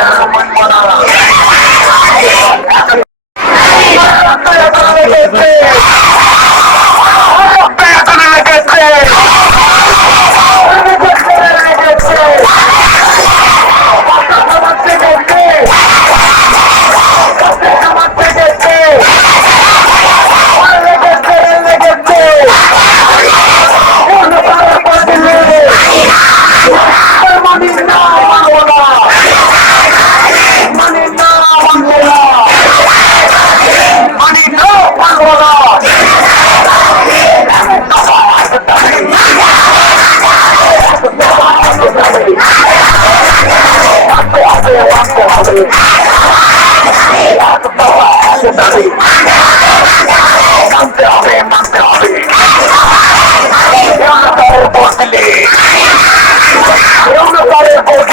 Yeah. মানতে হবে মানতে হবে ইউনিফারের ভোট দিলে ইউনিফারের ভোট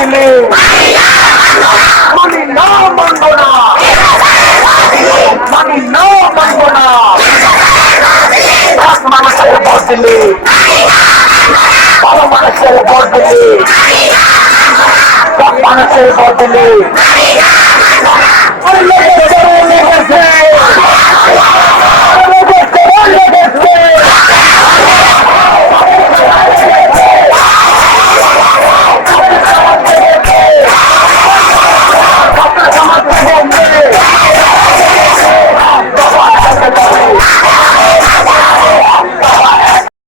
মানি না মানব না মানি না মানব না এক মানুষের ভোট দিলে ভালো মানুষের ভোট দিলে সব মানুষের ভোট দিলে